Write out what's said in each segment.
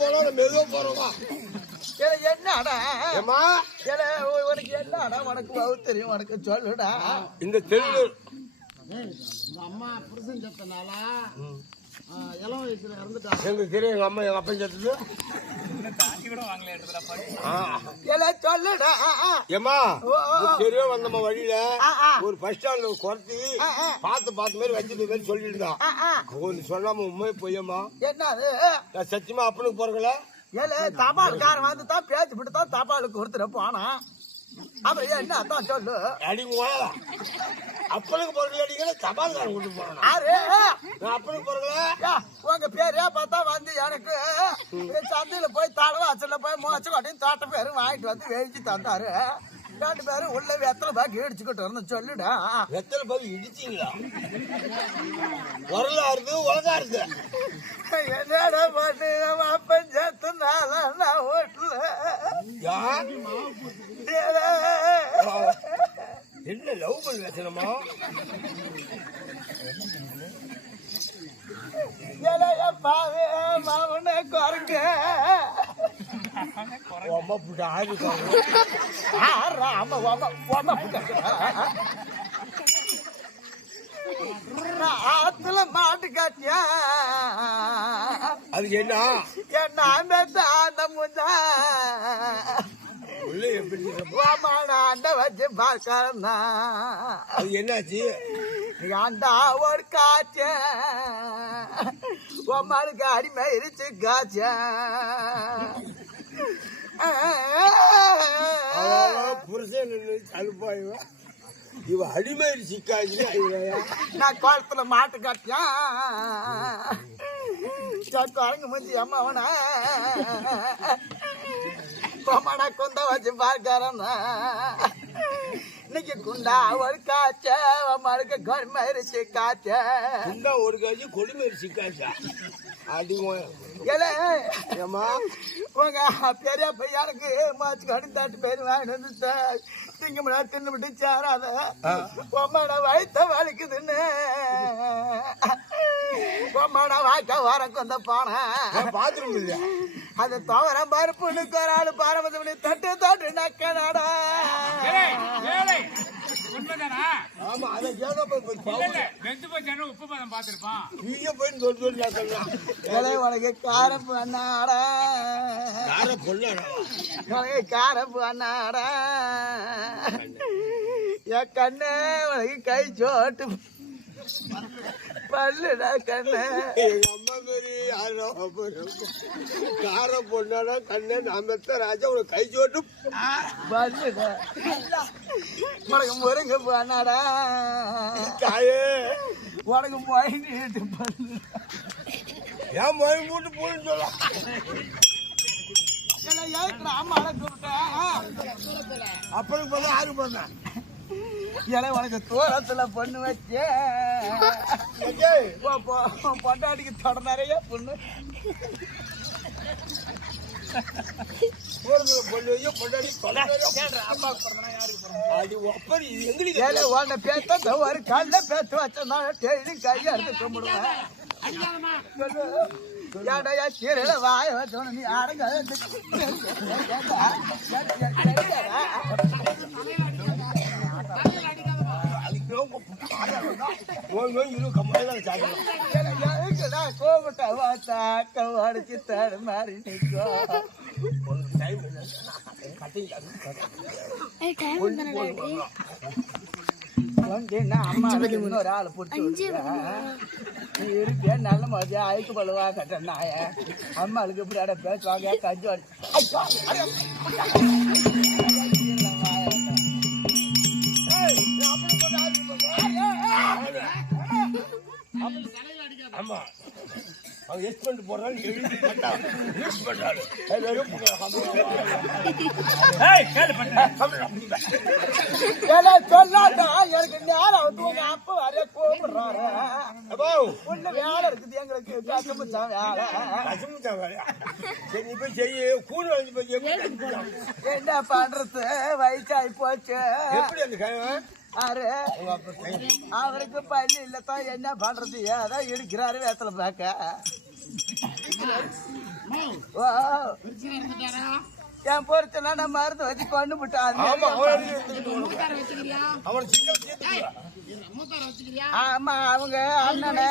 போலாம் மெதுவா போறோமா என்னடா உனக்கு என்னடா உனக்கு தெரியும் உனக்கு சொல்லுடா. இந்த தெருவு அம்மா புருஷன் செத்தனால இளம் வயசுல இறந்துட்டாங்க. எங்களுக்கு தெரியும் எங்க அம்மா எங்க அப்பா செத்தது சொல்லுடா. ஏமா தெரிய வந்தம்மா வழியில ஒரு பஸ் ஸ்டாண்ட்ல குறைச்சி பார்த்து மாதிரி வச்சிருந்த மாதிரி சொல்லிட்டு இருந்தான். சொல்லாம உண்மை பொய்யம்மா என்னது நான் சத்தியமா அப்பனுக்கு போறங்களா தபால்காரன் வந்து தான் பேச்சு விட்டு தான் தபாலுக்கு கொடுத்துட போனா. அப்புறம் என்ன அதான் சொல்லு அடிங்க அப்பனுக்கு போறீங்க அடிக்கிற தபால்காரன் கொண்டு போறேன் அப்பனுக்கு போறீங்களா உங்க பேரே பார்த்தா வந்து எனக்கு சந்தையில போய் தடவாசல்ல போய் மோச்சு கட்டின்னு தோட்ட பேரும் வாங்கிட்டு வந்து வெடிச்சு தந்தாரு. 2 பேரும் உள்ள வெத்தலை பாக்கி இடிச்சுக்கிட்டு இருந்து சொல்லுடா. வெத்தலை பாக்கி இடிச்சிங்களா வரலாறு உலகா இருக்கு என்னடா பாட்டு நம்ம அப்பன் சேர்த்துனால நான் ஓட்டல என்ன லவ் பண்ணி வச்சனமா பாவே மாவன குரங்க அம்மா புட்ட ஆயிரம் ஆத்துல மாட்டு காட்டியா அது என்ன அந்த முந்தா அண்ட வச்சு பார்க்கறா. அது என்னாச்சு அண்டா ஒரு காய்ச்ச உமாளுக்கு அடிமை இருச்சு காய்ச்ச புருஷன் அனுப்பாய்வா இவ அடிமை சிக்காச்சு. நான் குளத்துல மாட்டு காட்டியா குரங்கு முடிஞ்சு அம்மாவனா பொம்மனா குந்த வச்சு பார்க்கறேன். இன்னைக்கு குண்டா ஒரு காய்ச்ச அம்மாளுக்கு கொடுமை இருச்சு காய்ச்ச குண்டா ஒரு காய்ச்சி கொடுமை இருச்சு காய்ச்சா அடிமா உங்க பெரிய பையனுக்கு மாச்சு கடி தாட்டு பேர் வாங்கிட்டு திங்க முடியாது தின்னு விட்டு சேராத பொம்மட வயிற்ற வலிக்குதுன்னு பொம்மட வாய்க்க வரக்கு வந்த போனேன் பாத்ரூம் இல்ல அது தவற பருப்புனுக்கு ஒரு ஆளு பாரம்பரிய தட்டு தட்டு நக்கனாடா. ஆமா அதை உனக்கு காரப்பு அண்ணாடா காரப்பு அண்ணாடா என் கண்ணே உனக்கு கை சோட்டு பல்லுடா கண்ணே எங்க அம்மா மாரி யாரும் கார பொண்ணாடா கண்ணே நான் மெத்த ராஜா உனக்கு கை சோட்டு பல்லுடா உனக்கு முருங்க போனாடா தாயே உனக்கு மொயிட்டு பல்லு ஏன் மொழி மூட்டு போன்னு சொல்ல அம்மாவை கூப்பிட்டேன் அப்பனுக்கு போல யாரு பண்ண உனக்கு தூரத்துல பொண்ணு வச்சு பொண்டாட்டிக்கு தொட நிறைய பொண்ணு பேத்த ஒரு கல்ல பேத்து வச்சா டெய்லி கையை எடுத்து கும்பிடுவேன். ஏடையா சீரல வாய வச்சோன்னு நீ அடங்க கோபட்ட வாத்தாக்க அடிச்சு தடு மாதிரி நிற்கும். அம்மா இன்னொரு ஆளை பிடிச்சி இருப்பியா நல்ல மதியா அழுக்கு பழுவா கட்ட நாய அம்மாளுக்கு இப்படி அட பேசுவாங்க கஞ்சு ஆமா அவங்க எக்ஸ்பெண்ட் போடுறாங்க சொல்லாட்டா எனக்கு நேரம் வந்து உங்க அப்பா வரைய கூப்பிடுறாரு. உள்ள வேலை இருக்குது எங்களுக்கு கசமுச்சா வேலை கசமுச்சா வேலையா சரி நீ போய் செய்ய கூடு வளைஞ்சு போய் என்ன பண்றது வயசாகி போச்சு. எப்படி அந்த அவருக்கு பள்ளி இல்லத்தான் என்ன பண்றது ஏதான் இடிக்கிறாரு வேத்தல பாக்க ஓ என் பொறுத்தனா நான் மருந்து வச்சு கொண்டு விட்டான் ஆமா அவங்க அண்ணனே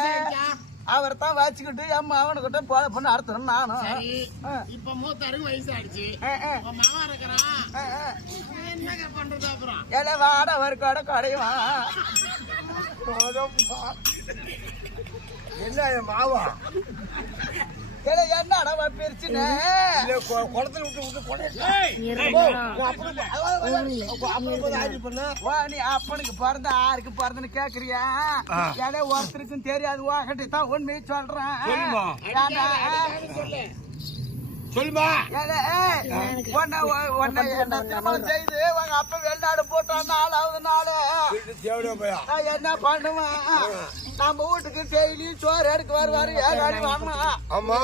அவர் தான் வச்சுக்கிட்டு அம்மா அவனுக்கிட்ட போல பொண்ணு அறுத்துறேன் நானும் இப்ப மூத்தாருக்கு வயசு ஆயிடுச்சு மாமா இருக்கிறான் என்ன பண்றது அப்புறம் எல வாட ஒரு கடை கடையுமா என்ன மாவா என்னடா பிரிச்சுன்னு குளத்துல விட்டு நீ அப்பனுக்கு பிறந்த ஆருக்கு பிறந்தன்னு கேக்குறியா ஏன்னா ஒருத்தருக்கும் தெரியாது வாக்கட்டி தான் உண்மையை சொல்றேன் சொல்லுமா திருமணம் செய்து உங்க அப்ப வெளிநாடு போட்டான் 4வது நாள் நான் என்ன பண்ணுவேன் நம்ம வீட்டுக்கு டெய்லி சோறு எடுக்க வருவாரு ஏகாடி வாங்கணும் ஆமா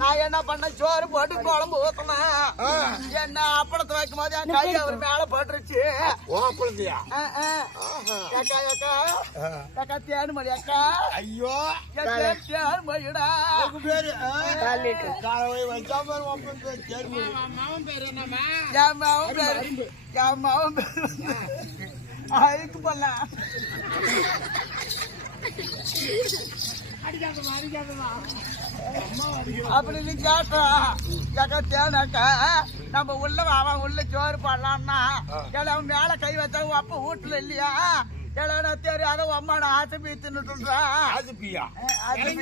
நான் என்ன பண்ண சோறு போட்டு குழம்பு ஊத்தினேன் என்ன அப்பளத்தை வைக்கும் போது என் கை அவர் மேல போட்டுருச்சு அக்கா தேனுமொழி அக்கா ஐயோ தேனுமொழிடா பேரு மாமன் பேரு என்னமா என் மாவன் பேரு அதுக்கு பண்ணலாம் அப்படின்னு கேட்டா தேனாக்கா நம்ம உள்ள அவன் உள்ள சோறு பண்ணலாம்னா எல்லாம் மேல கை வச்சா அப்ப வீட்டுல இல்லையா எல்லாம் தெரியாத அம்மாட ஆசை பீ தின்னுட்டு அது பியா ஆசை